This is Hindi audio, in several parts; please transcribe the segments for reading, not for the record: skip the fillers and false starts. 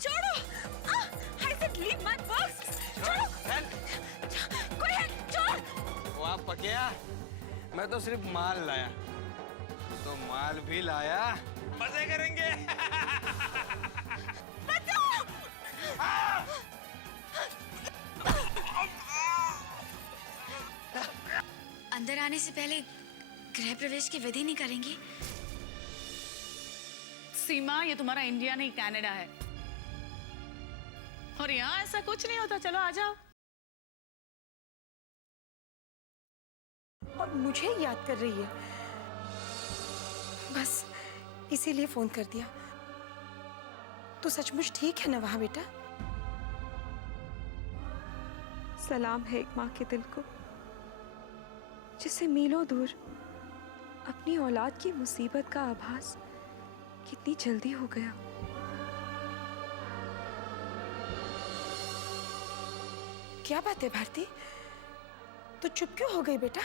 छोड़ो। I said leave my purse. छोड़ो। कोई है, छोड़। वाह पकिया, मैं तो सिर्फ माल लाया, तो माल भी लाया, मजे करेंगे। बचाओ। अंदर आने से पहले गृह प्रवेश की विधि नहीं करेंगी? सीमा, ये तुम्हारा इंडिया नहीं कनाडा है, और यहाँ ऐसा कुछ नहीं होता। चलो आ जाओ। और मुझे याद कर रही है, बस इसीलिए फोन कर दिया। तो सचमुच ठीक है ना वहां बेटा? सलाम है एक माँ के दिल को, जिससे मीलों दूर अपनी औलाद की मुसीबत का आभास कितनी जल्दी हो गया। क्या बात है भारती, तो चुप क्यों हो गई बेटा?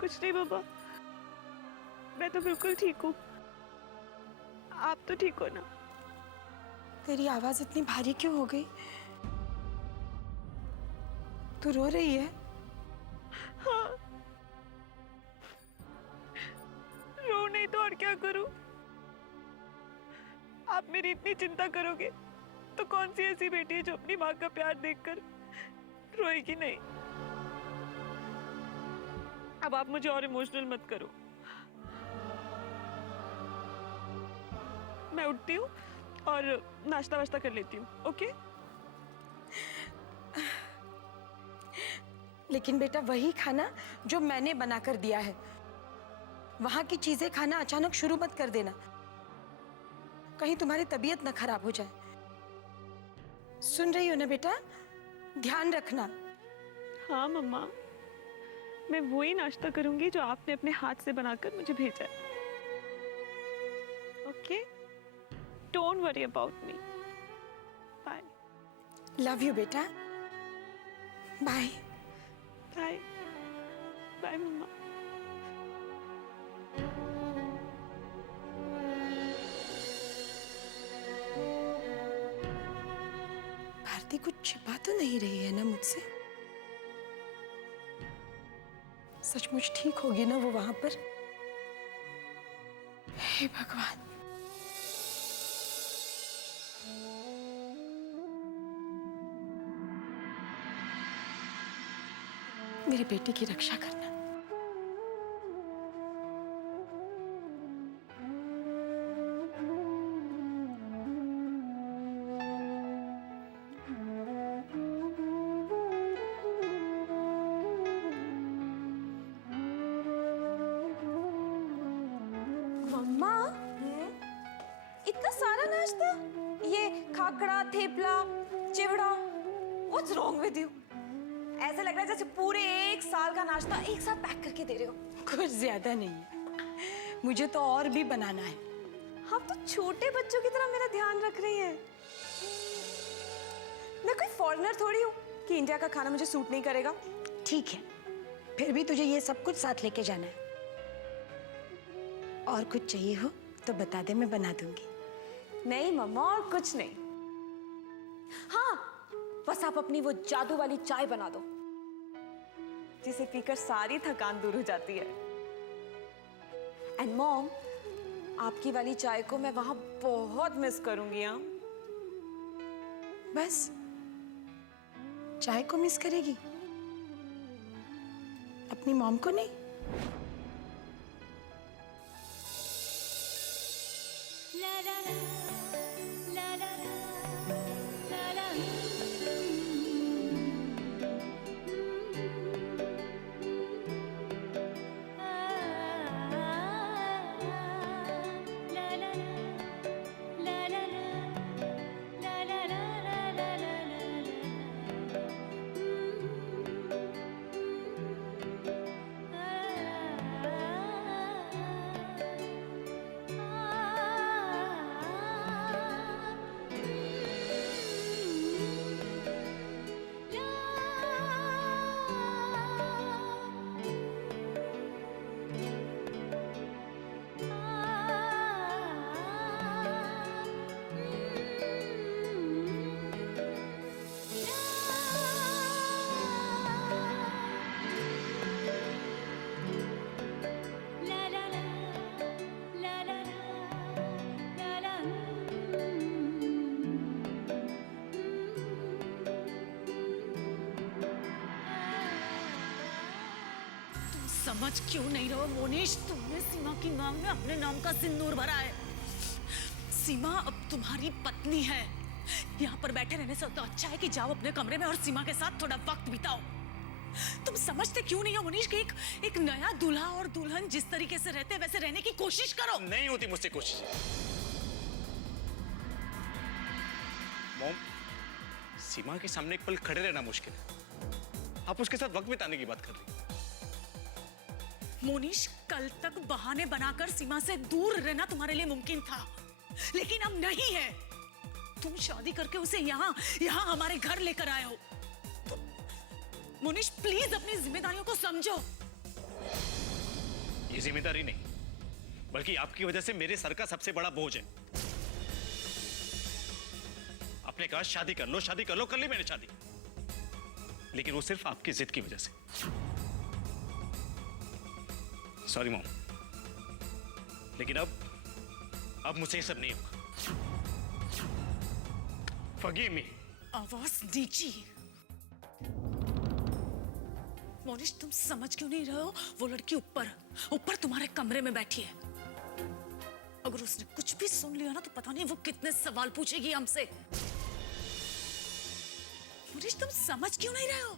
कुछ नहीं बाबा, मैं तो बिल्कुल ठीक हूँ। आप तो ठीक हो ना? तेरी आवाज इतनी भारी क्यों हो गई? तू रो रही है? हाँ, रो नहीं तो और क्या करूं? आप मेरी इतनी चिंता करोगे तो कौन सी ऐसी बेटी है जो अपनी माँ का प्यार देखकर रोएगी नहीं? अब आप मुझे और इमोशनल मत करो। मैं उठती हूँ और नाश्ता वाश्ता कर लेती हूँ, ओके? लेकिन बेटा वही खाना जो मैंने बनाकर दिया है, वहां की चीजें खाना अचानक शुरू मत कर देना, कहीं तुम्हारी तबीयत ना खराब हो जाए। सुन रही हो ना बेटा? ध्यान रखना। हाँ मम्मा, मैं वही नाश्ता करूंगी जो आपने अपने हाथ से बनाकर मुझे भेजा है, okay? Don't worry about me. Bye. Love you बेटा। बाय बाय बाय मम्मा। भारती कुछ छिपा तो नहीं रही है ना मुझसे? सचमुच ठीक होगी ना वो वहां पर? हे भगवान। मेरी बेटी की रक्षा करना। मम्मा, इतना सारा नाश्ता? ये खाखड़ा, थेपला, चिवड़ा, व्हाट्स रॉन्ग विद यू? ऐसा लग रहा है जैसे पूरे एक साल का नाश्ता एक साथ पैक करके दे रहे हो। कुछ ज्यादा नहीं है, मुझे तो और भी बनाना है। आप तो छोटे बच्चों की तरह मेरा ध्यान रख रही हैं। मैं कोई फॉरेनर थोड़ी हूँ कि इंडिया का खाना मुझे सूट नहीं करेगा। ठीक है, फिर भी तुझे ये सब कुछ साथ लेके जाना है। और कुछ चाहिए हो तो बता दे, मैं बना दूंगी। नहीं मम्मा, और कुछ नहीं। हाँ, बस आप अपनी वो जादू वाली चाय बना दो जिसे पीकर सारी थकान दूर हो जाती है। एंड मॉम, आपकी वाली चाय को मैं वहां बहुत मिस करूंगी। हाँ, बस चाय को मिस करेगी, अपनी मॉम को नहीं? समझ क्यों नहीं रहे हो मोनिश? तुमने सीमा की मांग में अपने नाम का सिंदूर भरा है। सीमा अब तुम्हारी पत्नी है। यहाँ पर बैठे रहने से तो अच्छा है कि जाओ अपने कमरे में और सीमा के साथ थोड़ा वक्त बिताओ। तुम समझते क्यों नहीं हो मोनिश कि एक नया दूल्हा और दुल्हन जिस तरीके से रहते हैं वैसे रहने की कोशिश करो। नहीं होती मुझसे कोशिश। मॉम, सीमा के सामने एक पल खड़े रहना मुश्किल है। आप उसके साथ वक्त बिताने की बात कर रही हैं। मोनिश, कल तक बहाने बनाकर सीमा से दूर रहना तुम्हारे लिए मुमकिन था, लेकिन अब नहीं है। तुम शादी करके उसे यहाँ हमारे घर लेकर आए हो। मोनिश, प्लीज अपनी जिम्मेदारियों को समझो। ये जिम्मेदारी नहीं, बल्कि आपकी वजह से मेरे सर का सबसे बड़ा बोझ है। आपने कहा शादी कर लो, कर ली मैंने शादी, लेकिन वो सिर्फ आपकी जिद की वजह से। सॉरी मॉम, लेकिन अब मुझसे ये सब नहीं होगा। Forgive me. आवाज नीची। मोनिश, तुम समझ क्यों नहीं रहे हो? वो लड़की ऊपर तुम्हारे कमरे में बैठी है। अगर उसने कुछ भी सुन लिया ना तो पता नहीं वो कितने सवाल पूछेगी हमसे। मोनिश, तुम समझ क्यों नहीं रहे हो?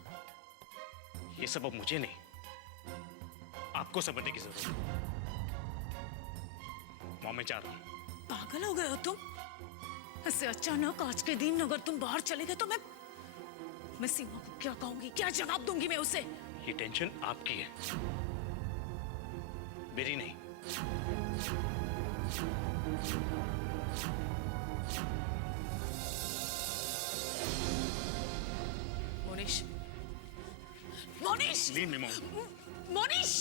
ये सब अब मुझे नहीं, आपको समझने की जरूरत है। मॉम, मैं जा रहा हूं। पागल हो गए हो तुम? ऐसे अचानक आज के दिन अगर तुम बाहर चले गए तो मैं सीमा को क्या कहूंगी, क्या जवाब दूंगी मैं उसे? ये टेंशन आपकी है, मेरी नहीं। Monish, Monish, leave me mom. Monish!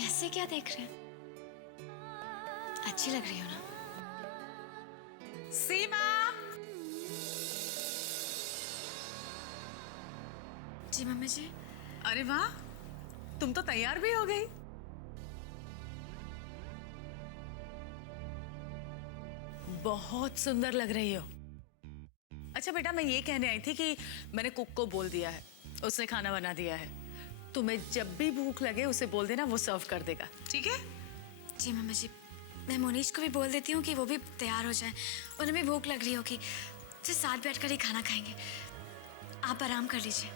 ऐसे क्या देख रहे हैं? अच्छी लग रही हो ना? सीमा! जी मम्मी जी। अरे वाह, तुम तो तैयार भी हो गई। बहुत सुंदर लग रही हो। अच्छा बेटा, मैं ये कहने आई थी कि मैंने कुक को बोल दिया है, उसने खाना बना दिया है। तुम्हें जब भी भूख लगे उसे बोल देना, वो सर्व कर देगा, ठीक है? जी मम्मी जी, मैं मोनीश को भी बोल देती हूँ कि वो भी तैयार हो जाए। उन्हें भी भूख लग रही होगी, फिर साथ बैठकर ही खाना खाएंगे। आप आराम कर लीजिए।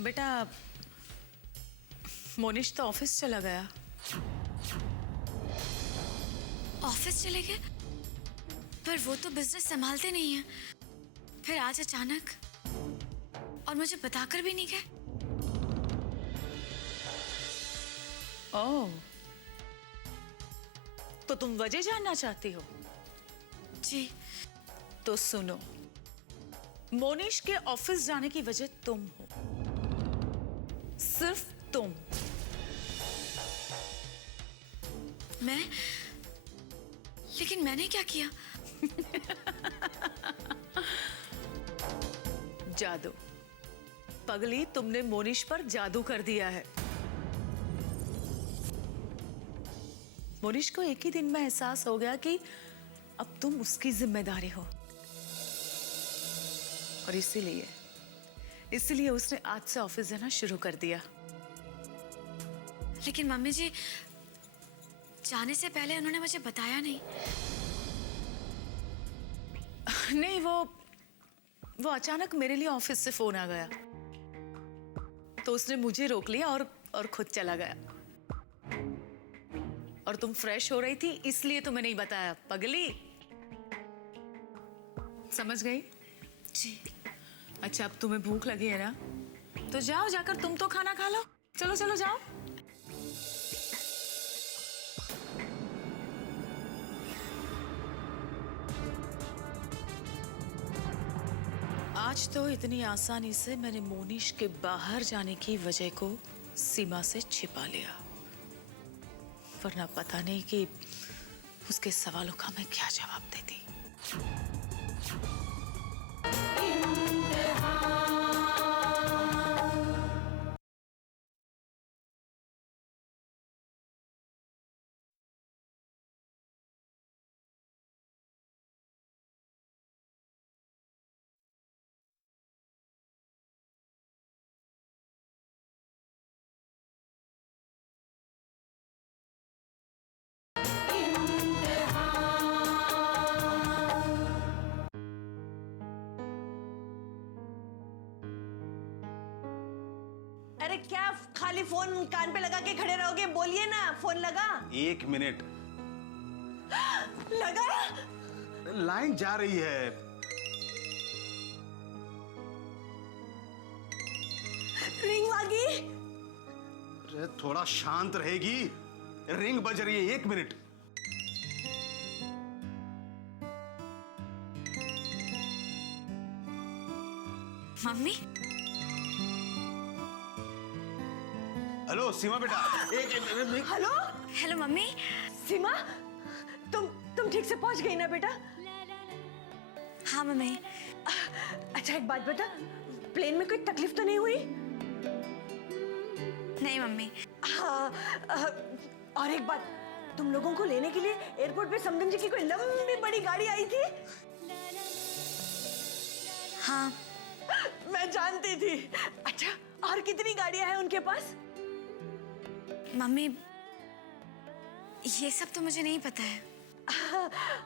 बेटा, मोनिश तो ऑफिस चला गया। ऑफिस चले गए? पर वो तो बिजनेस संभालते नहीं हैं। फिर आज अचानक, और मुझे बताकर भी नहीं गए। ओह, तो तुम वजह जानना चाहती हो? जी। तो सुनो, मोनिश के ऑफिस जाने की वजह तुम हो, सिर्फ तुम। मैं? लेकिन मैंने क्या किया? जादू। पगली, तुमने मोनिश पर जादू कर दिया है। मोनिश को एक ही दिन में एहसास हो गया कि अब तुम उसकी जिम्मेदारी हो, और इसीलिए उसने आज से ऑफिस जाना शुरू कर दिया। लेकिन मम्मी जी, जाने से पहले उन्होंने मुझे बताया नहीं। नहीं, वो अचानक मेरे लिए ऑफिस से फोन आ गया, तो उसने मुझे रोक लिया और खुद चला गया। और तुम फ्रेश हो रही थी इसलिए तुम्हें नहीं बताया, पगली। समझ गई? जी। अच्छा, अब तुम्हें भूख लगी है ना, तो जाओ, जाकर तुम तो खाना खा लो। चलो चलो जाओ। आज तो इतनी आसानी से मैंने मोनिश के बाहर जाने की वजह को सीमा से छिपा लिया, वरना पता नहीं कि उसके सवालों का मैं क्या जवाब देती। अरे क्या खाली फोन कान पे लगा के खड़े रहोगे? बोलिए ना, फोन लगा। 1 मिनट। लगा? लाइन जा रही है। रिंग वागी। अरे थोड़ा शांत रहेगी, रिंग बज रही है। 1 मिनट। मम्मी? हेलो सीमा बेटा, एक हेलो हेलो मम्मी। सीमा, तुम ठीक से पहुंच गई ना बेटा? हाँ मम्मी। अच्छा एक बात बेटा, प्लेन में कोई तकलीफ तो नहीं हुई? नहीं मम्मी। हाँ, और एक बात, तुम लोगों को लेने के लिए एयरपोर्ट पे समदम जी की कोई लंबी बड़ी गाड़ी आई थी? हाँ। मैं जानती थी। अच्छा, और कितनी गाड़ियां हैं उनके पास? मम्मी, ये सब तो मुझे नहीं पता है।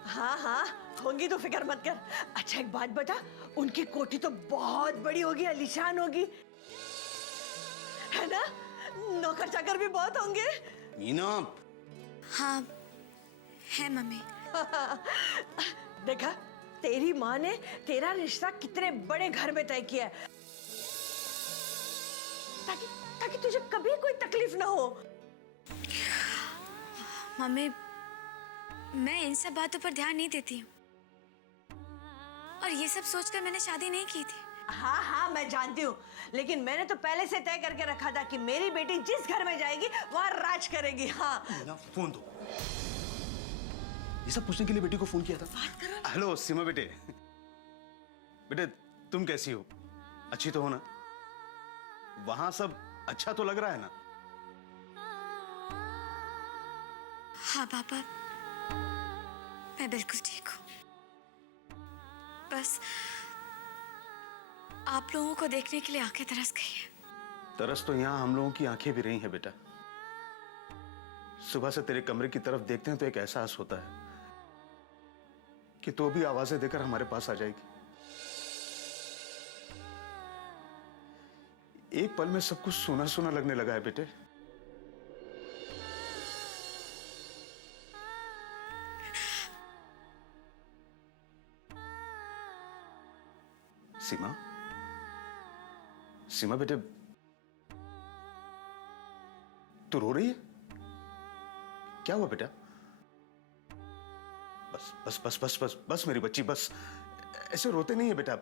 हाँ हाँ होंगी तो फिक्र मत कर। अच्छा एक बात बता, उनकी कोठी तो बहुत बड़ी होगी, आलीशान होगी, है ना? नौकर चाकर भी बहुत होंगे। मीना। हाँ है मम्मी। देखा, तेरी माँ ने तेरा रिश्ता कितने बड़े घर में तय किया है, ताकि तुझे कभी कोई तकलीफ ना हो। मम्मी, मैं इन सब बातों पर ध्यान नहीं देती हूँ, और ये सब सोचकर मैंने शादी नहीं की थी। हाँ हाँ मैं जानती हूँ, लेकिन मैंने तो पहले से तय करके रखा था कि मेरी बेटी जिस घर में जाएगी वहाँ राज करेगी। हाँ मीना, फोन दो। ये सब पूछने के लिए बेटी को फोन किया था। बात करो। हेलो सीमा बेटे, बेटे तुम कैसी हो? अच्छी तो हो ना? वहां सब अच्छा तो लग रहा है ना? हाँ पापा, मैं बिल्कुल ठीक हूँ। बस आप लोगों को देखने के लिए आंखें तरस गई है। तरस तो यहाँ हम लोगों की आंखें भी रही हैं बेटा। सुबह से तेरे कमरे की तरफ देखते हैं तो एक एहसास होता है कि तो भी आवाजें देकर हमारे पास आ जाएगी। एक पल में सब कुछ सोना सोना लगने लगा है बेटे। सीमा, सीमा बेटे, तू रो रही है? क्या हुआ बेटा? बस बस बस बस बस बस मेरी बच्ची, बस ऐसे रोते नहीं है बेटा।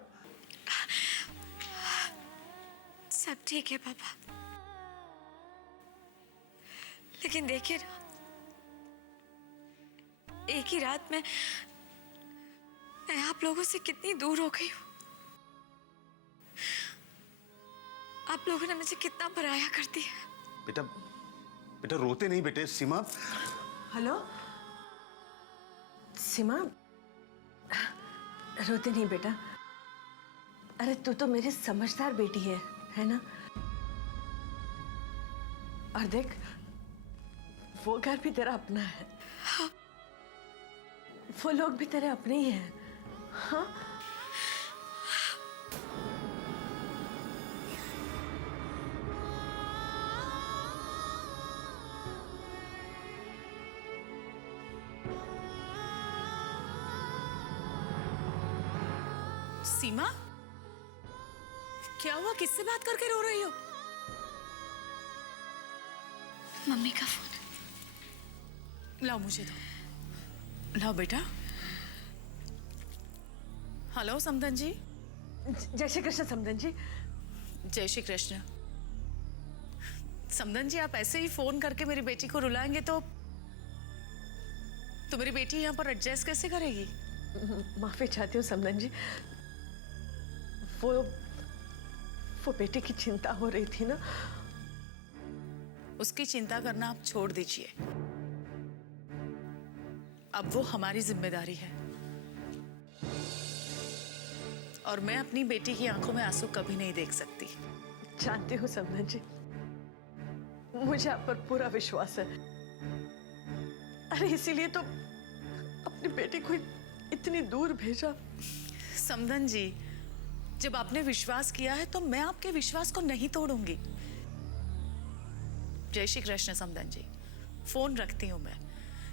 सब ठीक है पापा, लेकिन देखिए ना, एक ही रात में मैं आप लोगों से कितनी दूर हो गई हूँ। आप लोगों ने मुझे कितना पराया कर दिया। बेटा बेटा रोते नहीं बेटे। सीमा। हेलो सीमा, रोते नहीं बेटा। अरे तू तो मेरी समझदार बेटी है ना? और देख, वो घर भी तेरा अपना है, वो लोग भी तेरे अपने ही हैं। हाँ सीमा, क्या हुआ? किससे बात करके रो रही हो? मम्मी का फोन। लाओ, मुझे दो। लाओ बेटा। हेलो समदन जी। जय श्री कृष्ण समदन जी। जय श्री कृष्ण। समदन जी, आप ऐसे ही फोन करके मेरी बेटी को रुलाएंगे तो मेरी बेटी यहाँ पर एडजस्ट कैसे करेगी? माफी चाहती हूँ समदन जी, वो बेटे की चिंता हो रही थी ना। उसकी चिंता करना आप छोड़ दीजिए। अब वो हमारी जिम्मेदारी है और मैं अपनी बेटी की आंखों में आंसू कभी नहीं देख सकती। जानती हूँ समदन जी, मुझे आप पर पूरा विश्वास है। अरे इसीलिए तो अपनी बेटी को इतनी दूर भेजा। समदन जी, जब आपने विश्वास किया है तो मैं आपके विश्वास को नहीं तोड़ूंगी। जय श्री कृष्ण समदन जी। फोन रखती हूँ मैं,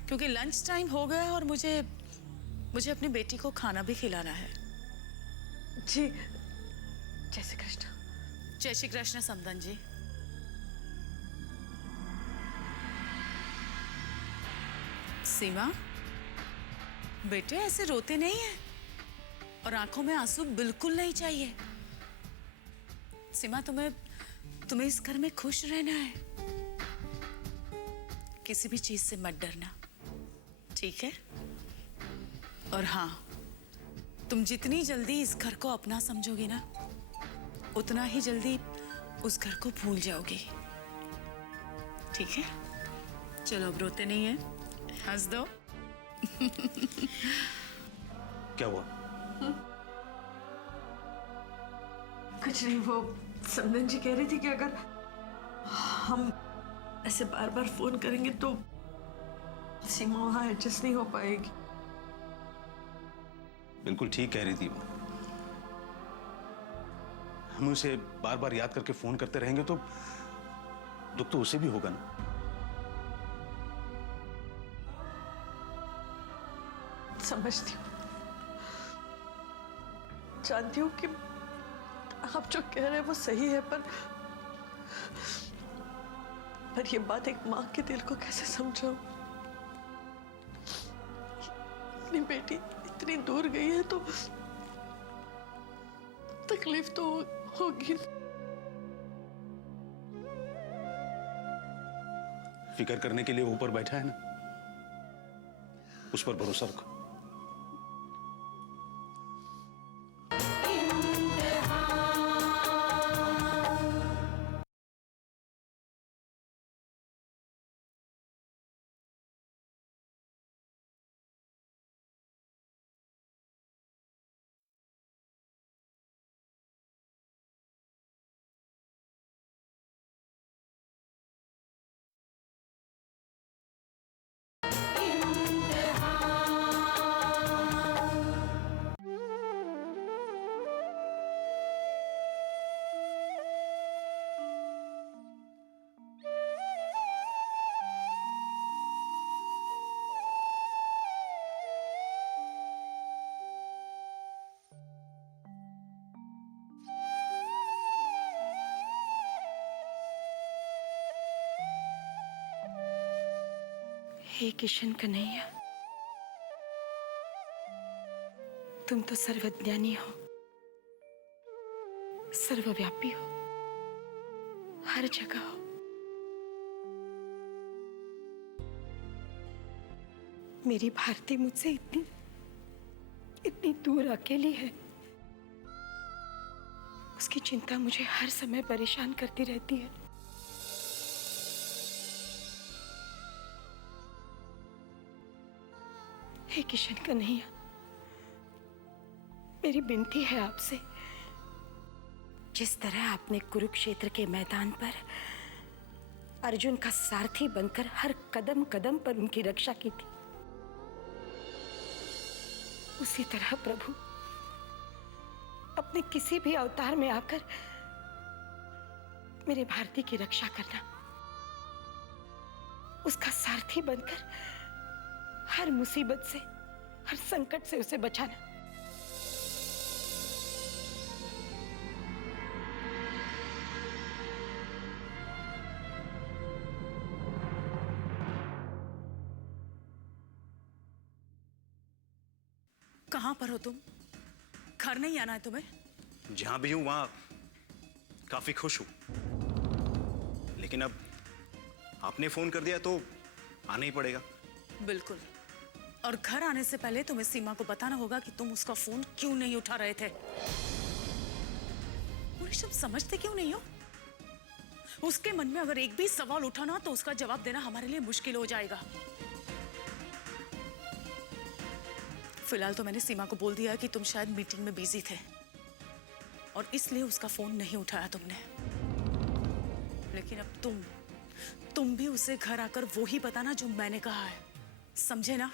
क्योंकि लंच टाइम हो गया है और मुझे अपनी बेटी को खाना भी खिलाना है। जी, जय श्री कृष्ण। जय श्री कृष्ण समदन जी। सीमा, बेटे ऐसे रोते नहीं है और आंखों में आंसू बिल्कुल नहीं चाहिए। सीमा, तुम्हें इस घर में खुश रहना है, किसी भी चीज से मत डरना, ठीक है? और हाँ, तुम जितनी जल्दी इस घर को अपना समझोगी ना, उतना ही जल्दी उस घर को भूल जाओगी, ठीक है? चलो, अब रोते नहीं है, हंस दो। क्या हुआ? कुछ नहीं, वो समदन जी कह रही थी कि अगर हम ऐसे बार बार फोन करेंगे तो सीमा वहां एडजस्ट नहीं हो पाएगी। बिल्कुल ठीक कह रही थी वो। हम उसे बार बार याद करके फोन करते रहेंगे तो दुख तो उसे भी होगा ना। समझती हूँ, जानती हूँ कि आप जो कह रहे हैं वो सही है, पर ये बात एक माँ के दिल को कैसे समझाऊं? अपनी बेटी इतनी दूर गई है तो तकलीफ तो होगी। फिक्र करने के लिए ऊपर बैठा है ना, उस पर भरोसा रखो। हे किशन कन्हैया, तुम तो सर्वज्ञानी हो, सर्वव्यापी हो, हर जगह हो। मेरी भारती मुझसे इतनी दूर अकेली है, उसकी चिंता मुझे हर समय परेशान करती रहती है। हे किशन कन्हैया, मेरी विनती है आपसे, जिस तरह आपने कुरुक्षेत्र के मैदान पर अर्जुन का सारथी बनकर हर कदम कदम पर उनकी रक्षा की थी, उसी तरह प्रभु अपने किसी भी अवतार में आकर मेरे भारती की रक्षा करना, उसका सारथी बनकर हर मुसीबत से, हर संकट से उसे बचाना। कहाँ पर हो तुम? घर नहीं आना है तुम्हें? जहां भी हूं वहां काफी खुश हूं, लेकिन अब आपने फोन कर दिया तो आना ही पड़ेगा। बिल्कुल। और घर आने से पहले तुम्हें सीमा को बताना होगा कि तुम उसका फोन क्यों नहीं उठा रहे थे। मुनीश, तुम समझते क्यों नहीं हो? उसके मन में अगर एक भी सवाल उठाना तो उसका जवाब देना हमारे लिए मुश्किल हो जाएगा। फिलहाल तो मैंने सीमा को बोल दिया कि तुम शायद मीटिंग में बिजी थे और इसलिए उसका फोन नहीं उठाया तुमने। लेकिन अब तुम भी उसे घर आकर वो ही बताना जो मैंने कहा है, समझे ना?